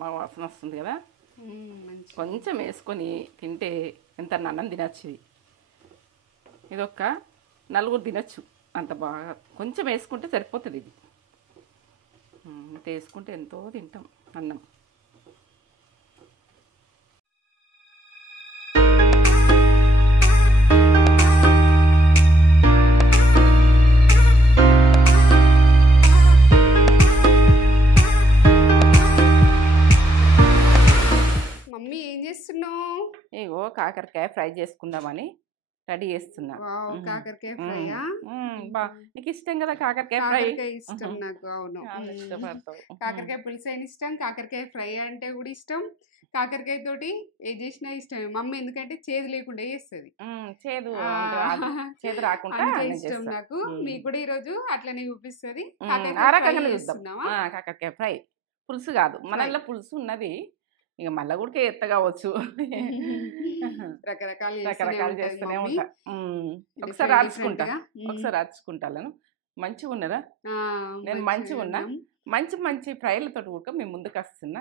బాగా వాసన వస్తుంది కదా. మంచి కొంచెం వేసుకొని తింటే ఎంత అన్నం తినచ్చు. ఇది ఒక నలుగురు తినచ్చు, అంత బాగా కొంచెం వేసుకుంటే సరిపోతుంది. ఇది ఇంత వేసుకుంటే ఎంతో తింటాం అన్నం. మమ్మీ ఏం చేస్తున్నావు? ఏవో కాకరకాయ ఫ్రై చేసుకుందామని రెడీ చేస్తున్నా. కాకరకాయ ఫ్రైయా? నీకు ఇష్టం కదా కాకరకాయ ఫ్రై? కాకరకాయ ఇష్టం నాకు. అవును, ఇష్టపడతావు. కాకరకాయ పులుసు అయిన ఇష్టం, కాకరకాయ ఫ్రై అంటే కూడా ఇష్టం. కాకరకాయ తోటి ఏ చేసినా ఇష్టమే మమ్మీ, ఎందుకంటే చేదు లేకుండా చేస్తుంది. చేదు చేదు రాకుండా ఇష్టం నాకు. మీకు కూడా ఈరోజు అట్లనే చూపిస్తుంది. కాకరకాయ ఫ్రై పులుసు కాదు, మనలో పులుసు ఉన్నది. ఇక మళ్ళా కూడా ఎత్త కావచ్చు, రకరకాలు చేస్తూనే ఉంటా. ఒకసారి రాచుకుంటాను. మంచిగా ఉన్నదా? నేను మంచిగా ఉన్నా. మంచి ఫ్రైలతో కూడా మేము ముందుకు వస్తున్నా.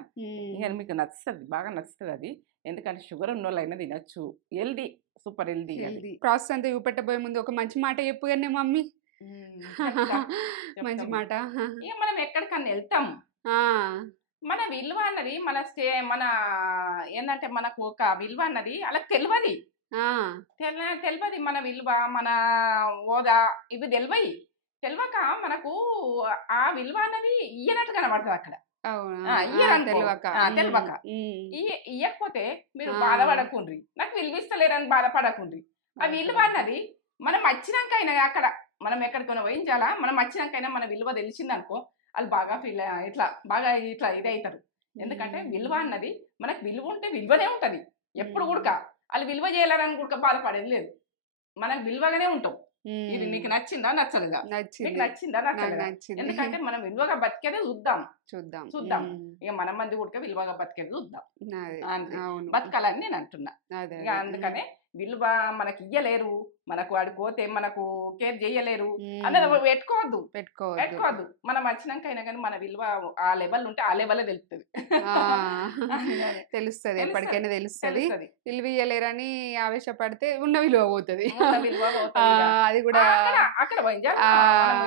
ఇక మీకు నచ్చుతుంది, బాగా నచ్చుతుంది అది. ఎందుకంటే షుగర్ ఉన్న వాళ్ళు అయినా తినచ్చు. Healthy, super healthy. ప్రాసెస్ అంతా చూపెట్టబోయే ముందు ఒక మంచి మాట చెప్పు కానీ మమ్మీ. మంచి మాట. ఇక మనం ఎక్కడికన్నా వెళ్తాం, మన విలువ అన్నది మన ఏంటంటే మనకు ఒక విలువ అన్నది అలా తెలియదు. మన విలువ, మన హోదా ఇవి తెలియక మనకు ఆ విలువ అన్నది ఇయ్యనట్టు కనబడుతుంది అక్కడ. తెలియక ఇయ్యకపోతే మీరు బాధపడకుండ్రి, నాకు విలువిస్తలేరని బాధపడకుండ్రి. ఆ విలువ అన్నది మనం వచ్చినాకైనా, అక్కడ మనం ఎక్కడికైనా వహించాలా, మనం వచ్చినాకైనా మన విలువ తెలిసిందనుకో, వాళ్ళు బాగా ఇట్లా ఇదవుతారు. ఎందుకంటే విలువ అన్నది మనకు విలువ ఉంటే విలువనే ఉంటుంది ఎప్పుడు కూడా. వాళ్ళు విలువ చేయాలని కూడా బాధపడేది లేదు, మనకు విలువగానే ఉంటాం. ఇది నీకు నచ్చిందా నచ్చలేదా? నచ్చిందా నచ్చలేదా? ఎందుకంటే మనం విలువగా బతికేదే చూద్దాం. ఇక మన మంది కూడా విలువగా బతికేది చూద్దాం, బతకాలని నేను అంటున్నా. ఇక అందుకనే విలువ మనకి ఇయ్యలేరు, మనకు వాడిపోతే మనకు కేర్ చేయలేరు అన్నది పెట్టుకోవద్దు. మనం వచ్చినాకైనా కానీ మన విలువ ఆ లెవెల్ ఉంటే ఆ లెవెల్ తెలుస్తుంది, ఎప్పటికైనా తెలుస్తుంది. విలువ ఇయ్యలేరని ఆవేశపడితే ఉన్న విలువ పోతుంది. అది కూడా అక్కడ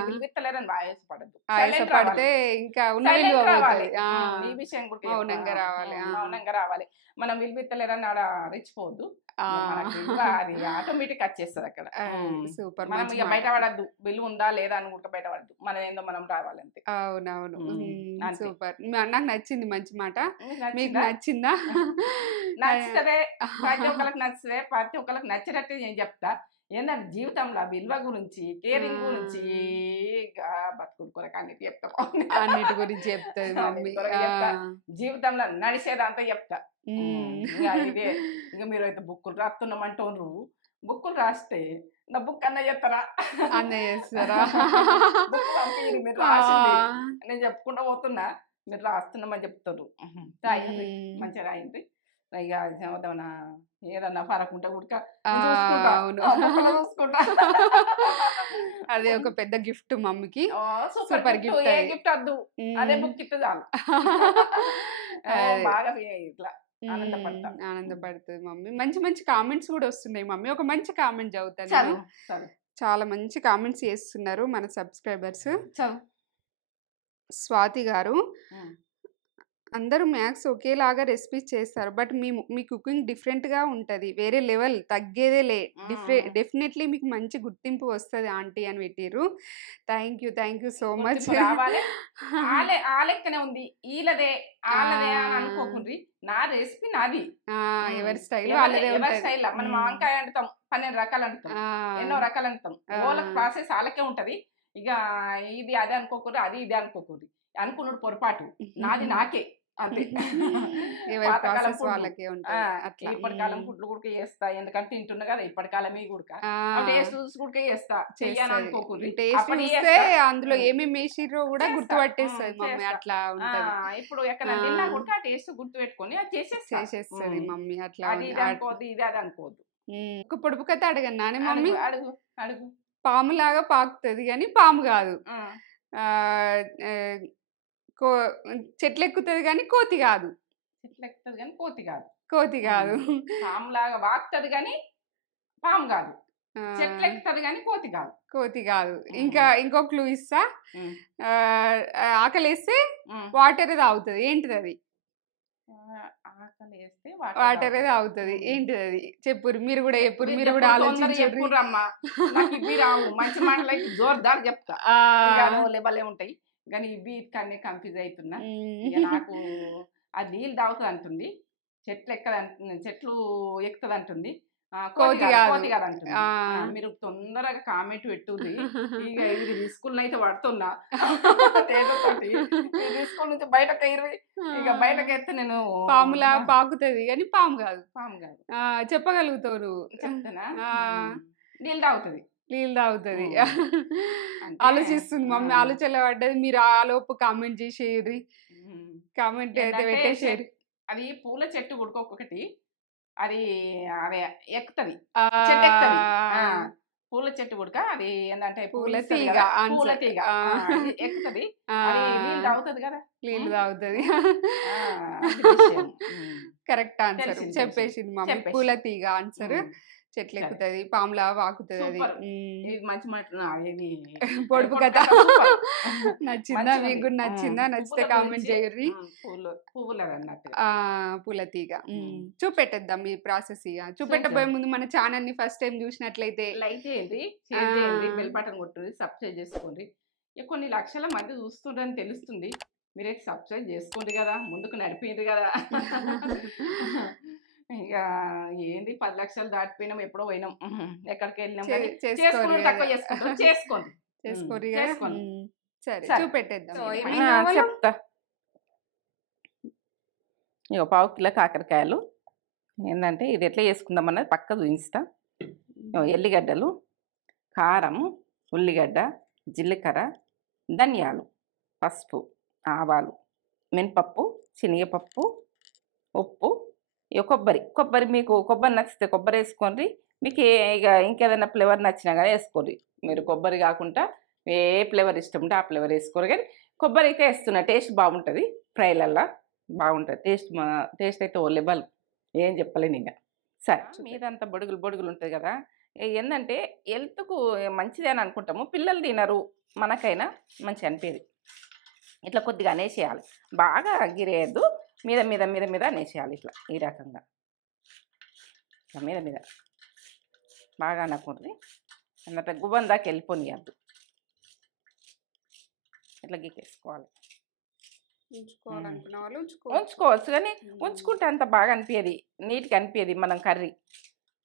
విలువ ఇస్తలేరని ఆవేశపడితే ఇంకా ఉన్న విలువ పోతుంది. ఈ విషయం కూడా మౌనంగా రావాలి. మనం విలువ ఇస్తలేరని ఆడ రెచ్చిపోవద్దు, అది ఆటోమేటిక్ వచ్చేస్తుంది అక్కడ. సూపర్. మనం ఇక బయట పడద్దు, విలువ ఉందా లేదా అనుకుంటే బయట పడద్దు, మనం ఏందో మనం రావాలంతే. అవునవును, సూపర్. నాకు నచ్చింది, మంచి మాట. మీకు నచ్చిందా? నచ్చితే ప్రతి ఒక్కరికి నచ్చితే, ప్రతి ఒక్కరికి నచ్చినట్టు నేను చెప్తా. ఏంటంటే జీవితంలో విలువ గురించి, కేరింగ్ గురించి, బతుకుడు కొరకు అన్నిటి చెప్తాం, అన్నిటి గురించి చెప్తాది మమ్మీ. జీవితంలో నడిచేదంతా చెప్తా. ఇదే ఇక మీరు అయితే బుక్కులు రాస్తున్నామంటూ బుక్కులు రాస్తే నా బుక్ అన్న చేస్తారా? మీరు రాసింది నేను చెప్పుకుంటూ పోతున్నా, మీరు రాస్తున్నామని చెప్తారు. రాయండి, మంచిగా రాయండి. ఇక ఏమవుతామన్నా ఏదన్నా పరకుంటే కూడా చూసుకుంటా. అదే ఒక పెద్ద గిఫ్ట్ మమ్మీకి. Super gift. ఏ గిఫ్ట్ వద్దు, అదే బుక్ గిఫ్ట్ చాలు. బాగా ఇట్లా ఆనందపడుతుంది మమ్మీ. మంచి మంచి కామెంట్స్ కూడా వస్తున్నాయి మమ్మీ. ఒక మంచి కామెంట్ చదువుతాను. చాలా మంచి కామెంట్స్ చేస్తున్నారు మన సబ్స్క్రైబర్స్. స్వాతి గారు, అందరూ మ్యాథ్స్ ఒకేలాగా రెసిపీస్ చేస్తారు, బట్ మీ కుకింగ్ డిఫరెంట్గా ఉంటుంది, వేరే లెవెల్, తగ్గేదేలే. డెఫినెట్లీ మీకు మంచి గుర్తింపు వస్తుంది ఆంటీ అని పెట్టిర్రు. Thank you so much. ఆలెక్కనే ఉంది, ఈలదే ఆలదే అని అనుకోకుండ్రి. నా రెసిపీ నాది, ఎవరి స్టైల్ ఎవరి స్టైల్. మనం వంకాయ అంటాం, 12 రకాలు అంటాం, ఎన్నో రకాలు అంటాం. వాళ్ళకి ప్రాసెస్ వాళ్ళకే ఉంటది. ఇక ఇది అదే అనుకోకూడదు, అది ఇదే అనుకోకూడదు. అనుకున్నాడు పొరపాటు, నాది నాకే అంతే. ఇప్పటి కాలం ఫుడ్లు కూడా చేస్తా, ఎందుకంటే తింటున్నా కదా ఇప్పటి కాలమే కూడా టేస్ట్ చూసి కూడా చేస్తా. అందులో ఏమేమి వేసిర్రో కూడా గుర్తుపట్టేస్తుంది మమ్మీ. అట్లా ఇప్పుడు ఎక్కడ తిన్నా కూడా ఆ టేస్ట్ గుర్తు పెట్టుకొని చేసేస్తుంది మమ్మీ. అట్లా అనుకోవద్దు, ఇది అది అనుకోవద్దు. ఒక పొడుపు కథ అడగను నానే మమ్మీ. అడుగు. పాములాగా పాకుతుంది కానీ పాము కాదు, చెట్లు ఎక్కుతుంది కానీ కోతి కాదు. చెట్లు ఎక్కుతుంది కానీ కోతి కాదు. కోతి కాదు. పాములాగా వాక్తది కానీ పాము కాదు. ఆ, చెట్లు ఎక్కుతుంది కానీ కోతి కాదు. కోతి కాదు. ఉమ్. ఇంకా ఇంకో క్లూ ఇస్తా. ఉమ్. ఆ, ఆకలేస్తే ఉమ్. వాటర్ తాగుతుంది. ఏంటిది అది? ఆకలి వేస్తే వాటర్ తాగుతుంది. ఏంటిది అది? చెప్పురు, మీరు కూడా చెప్పురు, మీరు కూడా ఆలోచించండి. చెప్పురమ్మా, నాకు ఇవి రావు. మంచి మాటలు అయితే జోర్దార్ చెప్తా. లెవెలే ఉంటాయి కానీ ఇవి కానీ కన్ఫ్యూజ్ అవుతున్నా. ఇక నాకు అది నీళ్ళు తాగుతుంది అంటుంది, చెట్లు ఎక్కుతుంది అంటుంది, కోతి కాదు. కోతి కాదు అంటుంది. మీరు తొందరగా కామెంట్ పెట్టుంది. ఇక ఇది రిస్కుల్లో అయితే పడుతున్నా తేటతోటి. రిస్కుల నుంచి బయటకు ఎగిరి ఇక బయటకు ఎత్తే నేను పాములా పాకుతుంది కానీ పాము కాదు. పాము కాదు. చెప్పగలుగుతారు. చెప్తానా? నీళ్ళు తాగుతుంది. నీళ్ళు తాగుతుంది. అంటే, ఆలోచిస్తుంది మమ్మీ, ఆలోచన పడ్డది. మీరు ఆలోపు కామెంట్ చేసేయరు, కామెంట్ అయితే ఏంటంటే పెట్టేసేయరు. అది పూల చెట్టు ఒక్కొక్కటి అది అదే ఎక్కుతుంది, చెట్టు ఎక్కుతుంది. పూల చెట్టు ఉడక అది ఏంటంటే పూల ఇస్తది తీగ కదా, answer. పూల తీగ అది ఎక్కుతుంది. అది నీళ్ళు తాగుతుంది కదా. నీళ్ళు తాగుతుంది. అది విషయం. కరెక్ట్ ఆన్సర్ తెలిసింది, చెప్పేసింది మమ్మీ. చెప్పేసింది. పూల తీగ ఆన్సర్. చెట్లు సరే. ఎక్కుతుంది, పాములా వాకుతుంది అది. సూపర్. ఇది మంచి మాట. ఇది పొడుపు కథ సూపర్. నచ్చిందా? మంచిగా మీకు ఉంది. నచ్చిందా? నచ్చితే పువ్వుల కామెంట్ గురించి, చేయర్రి. పువ్వులు అన్నట్టు. పూల తీగ. చూపెట్టేద్దాం ఈ ప్రాసెస్. ఇక చూపెట్టబోయే ముందు మన ఛానల్ ని ఫస్ట్ టైం చూసినట్లయితే లైక్ చేయండి, షేర్ చేయండి, బెల్ బటన్ కొట్టండి, సబ్స్క్రైబ్ చేసుకోండి. ఇక కొన్ని లక్షల మంది చూస్తుండ్రని తెలుస్తుంది. మీరైతే సబ్స్క్రైబ్ చేసుకోండి కదా, ముందుకు నడిపిండ్రు కదా. ఇక ఏంది 10 లక్షలు దాటిపోయినాం, ఎప్పుడో పోయినాం, ఎక్కడికి వెళ్ళినాం. కానీ చేసుకుని తక్కువ చేసుకుంటాం. చేసుకోండి, చేసుకోరు. చేసుకోండి. సరే సరే. చూపెట్టేద్దాం. ఆ, ఏమేం కావాలో? చెప్తా. ఇక 1/2 కిలో కాకరకాయలు. ఏంటంటే ఇది ఎట్లా చేసుకుందాం అన్నది పక్క చూపిస్తా. ఎల్లిగడ్డలు, కారం, ఉల్లిగడ్డ, జీలకర్ర, ధనియాలు, పసుపు, ఆవాలు, మినపప్పు, శనగపప్పు, ఉప్పు, ఇక కొబ్బరి మీకు కొబ్బరి నచ్చితే కొబ్బరి వేసుకోండి. మీకు ఇక ఇంకేదైనా ఫ్లేవర్ నచ్చినా కానీ వేసుకోండి. మీరు కొబ్బరి కాకుండా ఏ ఫ్లేవర్ ఇష్టం ఉంటే ఆ ఫ్లేవర్ వేసుకోరు. కానీ కొబ్బరి అయితే వేస్తున్నా, టేస్ట్ బాగుంటుంది. ఫ్రైలల్లో బాగుంటుంది టేస్ట్ అయితే ఓ లెవెల్, ఏం చెప్పలేను ఇక. సరే, మీదంతా బొడుగులు ఉంటుంది కదా. ఏంటంటే హెల్త్కు మంచిది అని అనుకుంటాము, పిల్లలు తినరు, మనకైనా మంచి అనిపించేది. ఇట్లా కొద్దిగా అనేసేయాలి, బాగా గిరేయద్దు. మీద మీద మీద మీద అనేసేయాలి ఇట్లా, ఈ రకంగా ఇట్లా మీద మీద బాగా అనకూడదు. అన్నట్టు గుబ్బం దాకా వెళ్ళిపోనియద్దు. ఇట్లా గీకేసుకోవాలి. ఉంచుకోవాలనుకున్న వాళ్ళు ఉంచుకోవచ్చు, కానీ ఉంచుకుంటే అంత బాగా అనిపించేది, నీట్గా అనిపించేది. మనం కర్రీ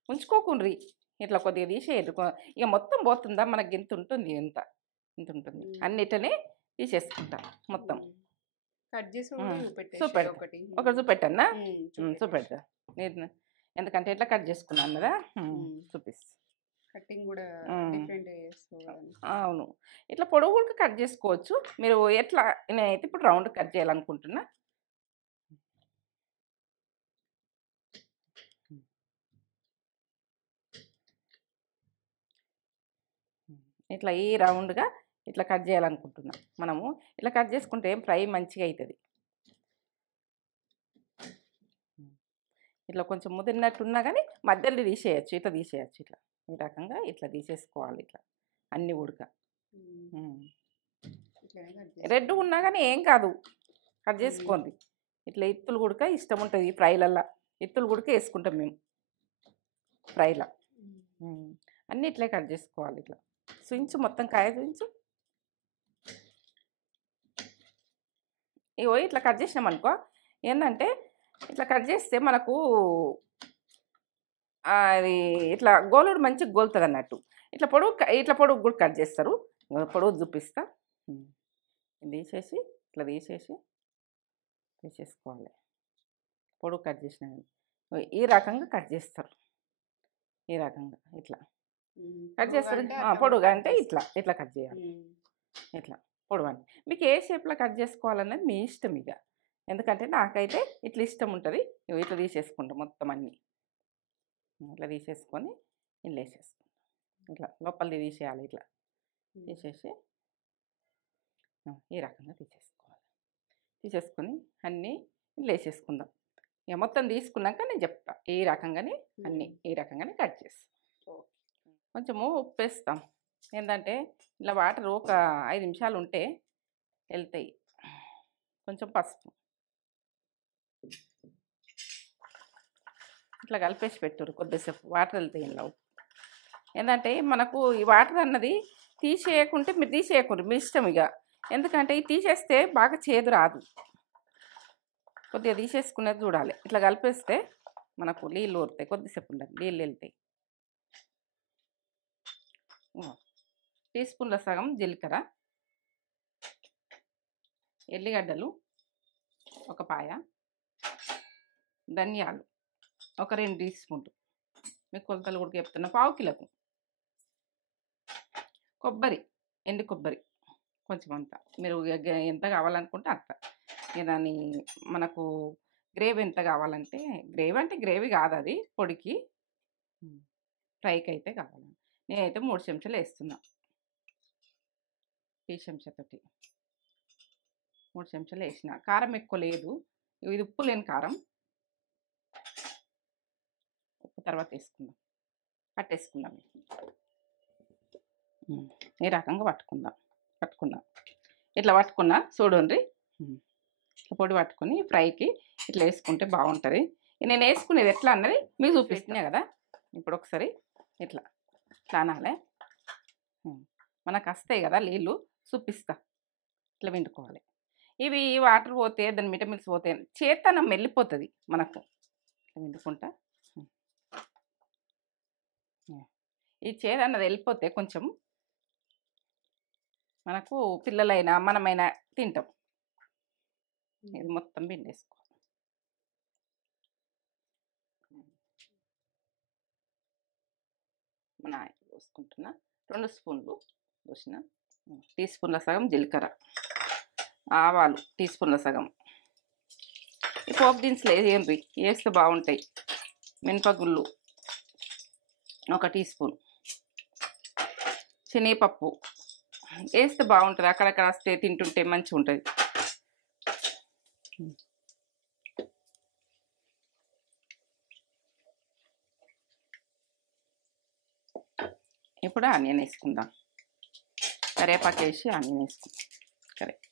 ఉంచుకోకుండ్రి, ఇట్లా కొద్దిగా తీసేయద్దు. ఇక మొత్తం పోతుందా, మనకి ఇంత ఉంటుంది, ఇంత ఉంటుంది. అన్నిటినీ తీసేసుకుంటాం మొత్తం. కట్ చేసి చూపెడతా. ఒకటి చూపెట్టన్నా, చూపెడతా. ఎందుకంటే ఎట్లా కట్ చేసుకున్నాను కదా, చూపిస్తా. కటింగ్ కూడా డిఫరెంట్ చేసుకోవాలి. అవును, ఇట్లా పొడవు కూడా కట్ చేసుకోవచ్చు. మీరు ఎట్లా, నేనైతే ఇప్పుడు రౌండ్ కట్ చేయాలనుకుంటున్నా. ఇట్లా ఈ రౌండ్గా ఇట్లా కట్ చేయాలనుకుంటున్నాం. మనము ఇట్లా కట్ చేసుకుంటే ఫ్రై మంచిగా అవుతుంది. ఇట్లా కొంచెం ముదిరినట్టున్నా కానీ మధ్యలో తీసేయచ్చు, ఇట్లా తీసేయచ్చు. ఇట్లా ఈ రకంగా ఇట్లా తీసేసుకోవాలి. ఇట్లా అన్ని ఉడక రెడ్ ఉన్నా కానీ ఏం కాదు, కట్ చేసుకోండి. ఇట్లా ఇత్తులు గుడక ఇష్టం ఉంటుంది ఫ్రైలల్లో. ఇత్తులు గుడక వేసుకుంటాం మేము ఫ్రైలో. అన్నీ ఇట్లే కట్ చేసుకోవాలి. ఇట్లా చూయించు, మొత్తం కాయ చూయించు. ఇగో ఇట్లా కట్ చేసినాం అనుకో, ఏంటంటే ఇట్లా కట్ చేస్తే మనకు అది ఇట్లా గోలుడు మంచిగా గోలుతుంది అన్నట్టు. ఇట్లా పొడుగు కూడా కట్ చేస్తారు. పొడుగు చూపిస్తా. తీసేసి ఇట్లా తీసేసుకోవాలి. పొడుగు కట్ చేసిన ఈ రకంగా కట్ చేస్తారు. ఈ రకంగా ఇట్లా కట్ చేస్తారు. పొడుగు అంటే ఇట్లా కట్ చేయాలి. ఇట్లా పొడవు అని మీకు ఏ షేప్లో కట్ చేసుకోవాలన్నది మీ ఇష్టం ఇక. ఎందుకంటే నాకైతే ఇట్లా ఇష్టం ఉంటుంది. ఇట్లా తీసేసుకుంటాం మొత్తం అన్నీ. ఇట్లా తీసేసుకొని ఇల్లు వేసేసుకుంటాం. ఇట్లా లోపలిది తీసేయాలి. ఇట్లా తీసేసి ఈ రకంగా తీసేసుకోవాలి. తీసేసుకొని అన్నీ ఇల్లు వేసేసుకుందాం. ఇక మొత్తం తీసుకున్నాక నేను చెప్తా ఈ రకంగానే అన్నీ ఈ రకంగానే కట్ చేస్తాం. కొంచెము ఉప్పు వేస్తాం, ఏంటంటే ఇలా వాటర్ ఒక 5 నిమిషాలు ఉంటే వెళ్తాయి. కొంచెం పసుపు ఇట్లా కలిపేసి పెట్టురు, కొద్దిసేపు వాటర్ వెళ్తాయి ఇలా. ఏంటంటే మనకు ఈ వాటర్ అన్నది తీసేయకుంటే మీరు తీసేయకూడదు, మీ ఇష్టం ఇక. ఎందుకంటే ఇది తీసేస్తే బాగా చేదు రాదు, కొద్దిగా తీసేసుకునేది చూడాలి. ఇట్లా కలిపేస్తే మనకు నీళ్ళు ఊరుతాయి, కొద్దిసేపు ఉండాలి, నీళ్ళు వెళ్తాయి. టీ స్పూన్ల సగం జీలకర్ర, ఎల్లిగడ్డలు ఒక పాయ, ధనియాలు ఒక 2 టీ స్పూన్లు, మీకు కొలతలు కూడా చెప్తున్నా, 1/4 కిలోకు. కొబ్బరి, ఎండు కొబ్బరి కొంచెం అంత, మీరు ఎంత కావాలనుకుంటే అంత. దాని మనకు గ్రేవీ ఎంత కావాలంటే, గ్రేవీ అంటే గ్రేవీ కాదు, అది పొడికి ఫ్రైకి అయితే కావాలి. నేనైతే 3 చెంచాలు వేస్తున్నా, టీ చెంచాతోటి 3 చెంచాలు వేసిన. కారం ఎక్కువ లేదు, ఇది ఉప్పు లేని కారం. ఉప్పు తర్వాత వేసుకుందాం, పట్టేసుకుందాం. ఈ రకంగా పట్టుకుందాం. ఇట్లా పట్టుకున్నా చూడండి, పొడి పట్టుకొని ఫ్రైకి ఇట్లా వేసుకుంటే బాగుంటుంది. నేను వేసుకునేది ఎట్లా అన్నది మీకు చూపిస్తున్నా కదా. ఇప్పుడు ఒకసారి ఇట్లా అనాలి, మనకు వస్తాయి కదా నీళ్ళు, చూపిస్తా. ఇట్లా వండుకోవాలి. ఇవి వాటర్ పోతే దాని విటమిన్స్ పోతే చేతనం వెళ్ళిపోతుంది మనకు. ఇట్లా వండుకుంటా ఈ చేదు అన్నది వెళ్ళిపోతే కొంచెం మనకు పిల్లలైనా మనమైనా తింటాం. ఇది మొత్తం పిండేసుకో. మన ఆయిల్ పోసుకుంటున్నా, 2 స్పూన్లు పోసిన. టీ స్పూన్ల సగం జీలకర్ర, ఆవాలు టీ స్పూన్ల సగం. ఈ పోపు దినుసులు ఏంటి వేస్తే బాగుంటాయి. మినపగుళ్ళు 1 టీ స్పూన్, శనగపప్పు వేస్తే బాగుంటుంది, అక్కడక్కడ వస్తే తింటుంటే మంచిగా ఉంటుంది. ఇప్పుడు ఆనియన్ వేసుకుందాం, కరివేపాకు వేసి ఆనియన్ వేసుకుందాం. కరెక్ట్.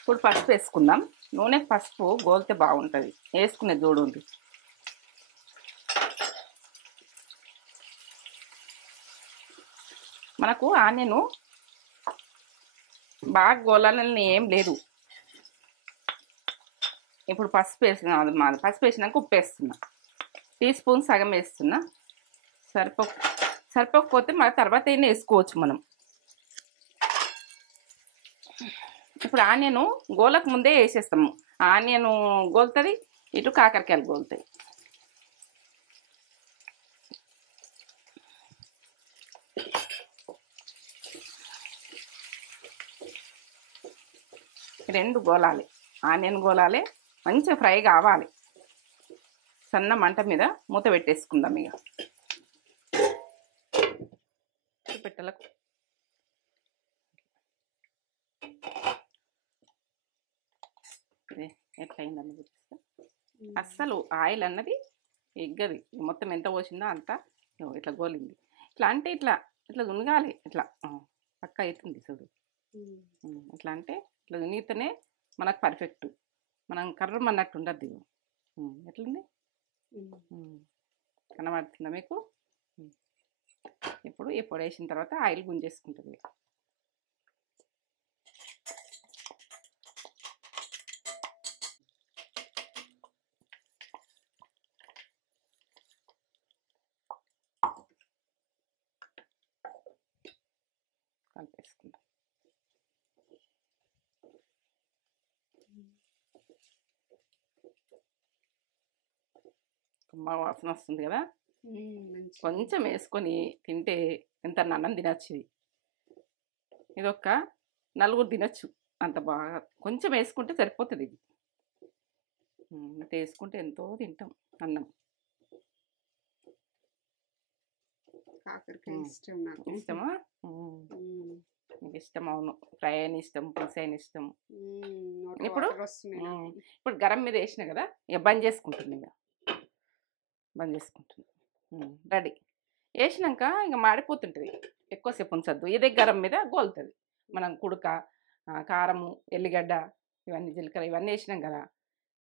ఇప్పుడు పసుపు వేసుకుందాం. నూనె పసుపు గోలితే బాగుంటుంది, వేసుకునేది చూడండి. మనకు ఆనియన్ బాగా గోలాలని ఏం లేదు. ఇప్పుడు పసుపు వేసిన, పసుపు వేసినాక ఉప్పు వేస్తున్నా, టీ స్పూన్ సగం వేస్తున్నా. సరిపోకపోతే మన తర్వాత అయినా వేసుకోవచ్చు మనం. ఇప్పుడు ఆనియన్ గోలకు ముందే వేసేస్తాము. ఆనియన్ గోలుతుంది, ఇటు కాకరకాయలు గోలుతాయి. రెండు గోలాలి, ఆనియన్ గోలాలి, మంచిగా ఫ్రై కావాలి. సన్న మంట మీద మూత పెట్టేసుకుందాం. ఇక పెట్టలకు ఎట్లయిందని చూపిస్తా. అస్సలు ఆయిల్ అన్నది ఎగ్గది, మొత్తం ఎంత పోసిందో అంతా ఇట్లా గోలింది. ఇట్లా అంటే ఇట్లా ఉనగాలి, ఇట్లా పక్క అవుతుంది చూడు. ఇట్లా అంటే ఇట్లా ఉనిగితేనే మనకు పర్ఫెక్ట్, మనం కర్రం అన్నట్టు ఉండద్దు. ఎట్లుంది కనబడుతుందా మీకు? ఇప్పుడు ఈ పొడి వేసిన తర్వాత ఆయిల్ గుంజేసుకుంటుంది. కలిపేసుకుందాం. కమ్మ వాసన వస్తుంది కదా, కొంచెం వేసుకొని తింటే ఎంత అన్నం తినచ్చు. ఇది ఒక 4 తినచ్చు, అంత బాగా. కొంచెం వేసుకుంటే సరిపోతుంది. ఇది ఇంత వేసుకుంటే ఎంతో తింటాం అన్నం. కాకరకాయ ఉమ్. ఇష్టం నాకు. ఇష్టమా? నీకు ఇష్టం, అవును. ఫ్రై అయిన ఇష్టం, పులుసు అయిన ఇష్టం. నోట్లో ఇప్పుడు వాటర్ వస్తున్నాయి నాకు. ఇప్పుడు గరం మీద వేసిన కదా, ఇక బంద్ చేసుకుంటుంది, ఇక బంద్ చేసుకుంటుంది. రెడీ. వేసినాక ఇక మాడిపోతుంటుంది, ఎక్కువసేపు ఉంచద్దు. ఇదే గరం మీద గోలుతుంది. మనం కుడక, కారము, ఎల్లిగడ్డ, ఇవన్నీ జీలకర్ర ఇవన్నీ వేసినాం కదా,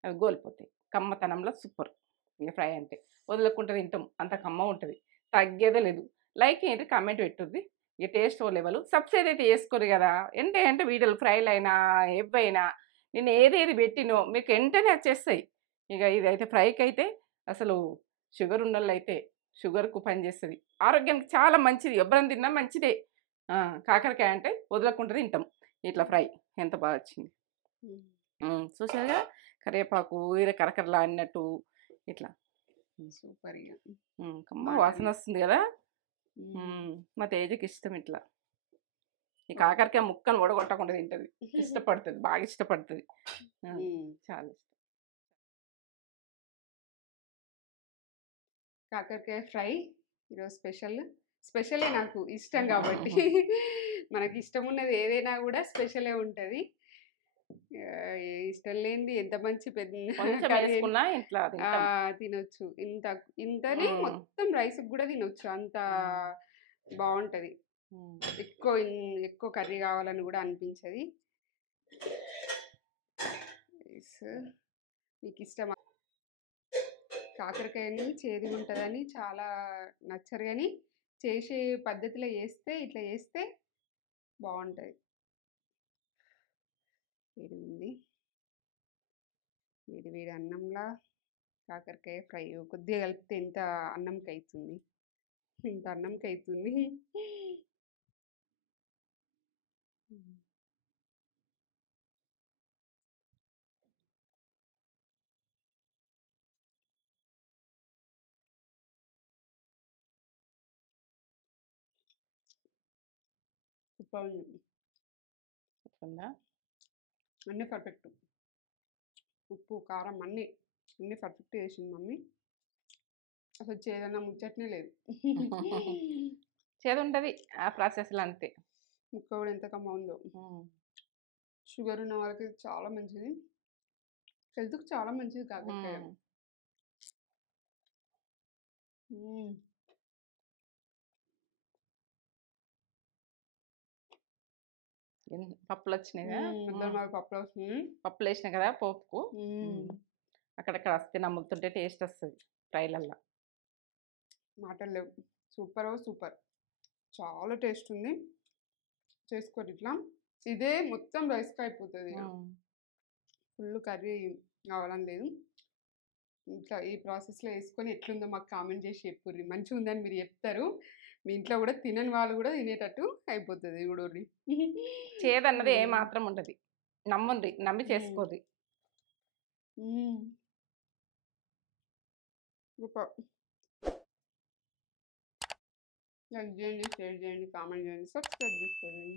అవి గోలిపోతాయి. కమ్మతనంలో సూపర్. ఇక ఫ్రై అంటే వదలకుండా తింటాం, అంత కమ్మ ఉంటుంది, తగ్గేదే లేదు. లైక్ ఏంటి, కామెంట్ పెట్టుద్ది. ఇక టేస్ట్ ఓ లెవెల్. సబ్స్క్రైబ్ అయితే వేసుకోరు కదా. అంటే వీడియోలు ఫ్రైలు అయినా ఏవైనా నేను ఏదేది పెట్టినో మీకు వెంటనే వచ్చేస్తాయి. ఇక ఇదైతే ఫ్రైకి అయితే అసలు షుగర్ ఉన్నోళ్ళు అయితే షుగర్కు పనిచేస్తుంది, ఆరోగ్యానికి చాలా మంచిది, ఎవరైనా తిన్నా మంచిదే. కాకరకాయ అంటే వదలకుండా తింటాం. ఇట్లా ఫ్రై ఎంత బాగా వచ్చింది చూసారుగా. కరివేపాకు వీర కరకరలా అన్నట్టు ఇట్లా సూపర్. ఇక కమ్మ వాసన వస్తుంది కదా. మా తేజకి ఇష్టం ఇట్లా. ఈ కాకరకాయ ముక్కను ఓడగొట్టకుండా తింటుంది, ఇష్టపడుతుంది, బాగా ఇష్టపడుతుంది, చాలా ఇష్టం. కాకరకాయ ఫ్రై ఈరోజు స్పెషలే నాకు ఇష్టం కాబట్టి. మనకి ఇష్టం ఉన్నది ఏదైనా కూడా స్పెషలే ఉంటుంది. ఇష్టం లేనిది ఎంత మంచి కొంచెం వేసుకున్నా ఇట్లా తింటాం. తినొచ్చు. ఇంతనే మొత్తం రైస్ కూడా తినొచ్చు, అంత బాగుంటది. ఎక్కువ కర్రీ కావాలని కూడా అనిపించది. మీకు ఇష్టమా? కాకరకాయని చేదు ఉంటుందని చాలా నచ్చరు, కానీ చేసే పద్ధతిలో ఇట్లా చేస్తే బాగుంటుంది. వేడి వేడి అన్నంలా కాకరకాయ ఫ్రై కొద్దిగా కలిపితే ఎంత అన్నంకి అవుతుంది, ఇంత అన్నంకి అవుతుంది. అన్నీ పర్ఫెక్ట్. ఉప్పు కారం అన్నీ పర్ఫెక్ట్ చేసింది మమ్మీ. అసలు చేదన్నా ముచ్చట్నే లేదు. చేదు ఉంటుంది ఆ ప్రాసెస్లో, అంతే. ముక్క కూడా ఎంత కమ్మ ఉందో. షుగర్ ఉన్న వాళ్ళకి చాలా మంచిది, హెల్త్కి చాలా మంచిది కాకరకాయ. పప్పులు వచ్చినాయి, పప్పులు వస్తున్నాయి. పప్పులు వేసినా కదా పోపుకు, అక్కడక్కడ వస్తే నమ్ముతుంటే టేస్ట్ వస్తుంది ఫ్రైలల్లో. మాటలు లేవు. సూపర్, చాలా టేస్ట్ ఉంది. చేసుకోండి ఇట్లా. ఇదే మొత్తం రైస్కి అయిపోతుంది, ఫుల్ కర్రీ కావాలని లేదు. ఇట్లా ఈ ప్రాసెస్లో వేసుకొని ఎట్లుందో మాకు కామెంట్ చేసి చెప్పుర్రి. మంచిగా ఉందని మీరు చెప్తారు, మీ ఇంట్లో కూడా తినని వాళ్ళు కూడా తినేటట్టు అయిపోతుంది. చూడండి, చేదన్నది ఏ మాత్రం ఉండదు, నమ్మి చేసుకోది. లైక్ చేయండి, షేర్ చేయండి, కామెంట్ చేయండి, సబ్స్క్రైబ్ చేసుకోండి.